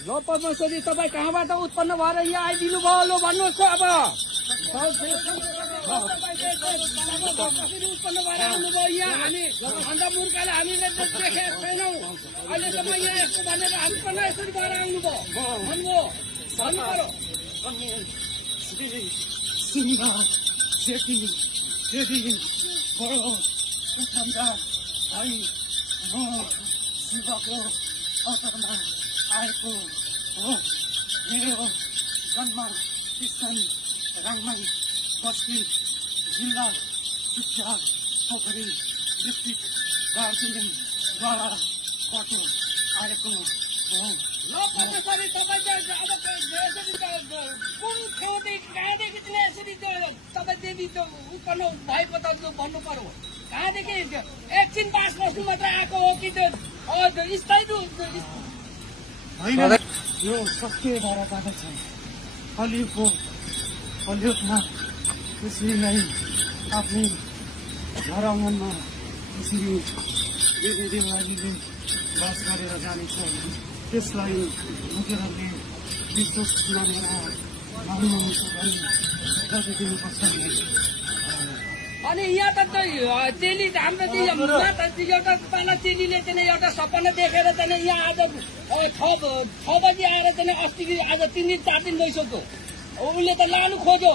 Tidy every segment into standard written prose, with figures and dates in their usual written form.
लो परमेश्वरी तपाईँ कहाँबाट उत्पन्न भएर यहाँ आइदिनु भयो लो भन्नुहोस् त अब उत्पन्न भएर आउनुभयो यहाँ हामी भन्दा मूर्खले हामीले देखेका छैनौँ अहिलेसम्म यहाँ यस्तो भनेर हामी पनि यसरी भएर आउनुभयो भन्नु पर्यो शिवको अवतारमा आएको हो। मेरो जन्म स्थान राङमाई बस्ती जिल्ला शिक्षा पोखरी डिस्ट्रिक्ट दार्जिलिङद्वारा कटो आएको हो। ल परमेश्वरी तपाईँ चाहिँ अब कुन ठाउँदेखि कहाँदेखि चाहिँ यसरी तपाईँ देवी उत्पन्न भएको त भन्नु पर्यो कहाँदेखि एकछिन बास बस्नु मात्र आएको हो कि स्थायी होइन, यो सत्य भएर जाँदैछ। कलियुगमा त्यसरी नै आफ्नै घर आँगनमा त्यसरी देवी देवताले बास गरेर जानेछ। त्यसलाई मुखेरले विश्वास मानेर मान्नुहुन्छ भने गरिदिनुपर्छ। अनि यहाँ त चेली हाम्रो एउटा पाला चेलीले चाहिँ एउटा सपना देखेर चाहिँ यहाँ आज 6 बजी आएर चाहिँ अस्ति आज 3 दिन 4 दिन भइसक्यो उसले त लानु खोज्यो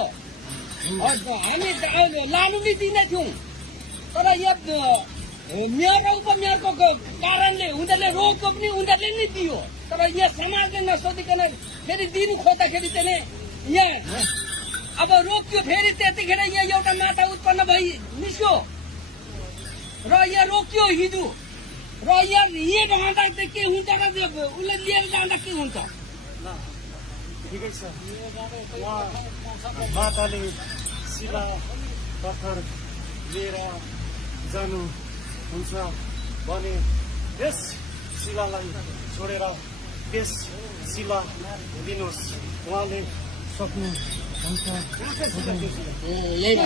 हामी लानु नै दिने थियौँ तर यहाँ मेयर र उपमेयरको कारणले उनीहरूले रोक्यो पनि उनीहरूले नै दियो तर यहाँ समाजले नसोधिकन फेरि दिनु खोज्दाखेरि चाहिँ यहाँ अब रोक्यो फेरि त्यतिखेर यहाँ एउटा माता उत्पन्न भई निस्क्यो र यहाँ रोक्यो हिजो र यहाँ रहँदा चाहिँ के हुन्छ र उसले लिएर जाँदा के हुन्छ। ठिकै छ, माताले शिला पत्थर लिएर जानु हुन्छ भने त्यस शिलालाई छोडेर त्यस शिला दिनुहोस्, उहाँले सक्नु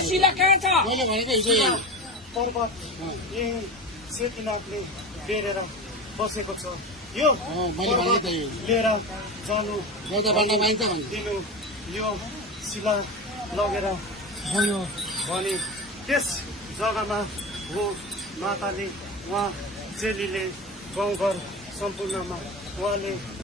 शिला कहाँ छ? पर्वत यही सेतीनाथले बेरेर बसेको छ। यो लिएर जानु दिनु, यो शिला लगेर गयो भने त्यस जग्गामा हो माताले उहाँ चेलीले गाउँघर सम्पूर्णमा उहाँले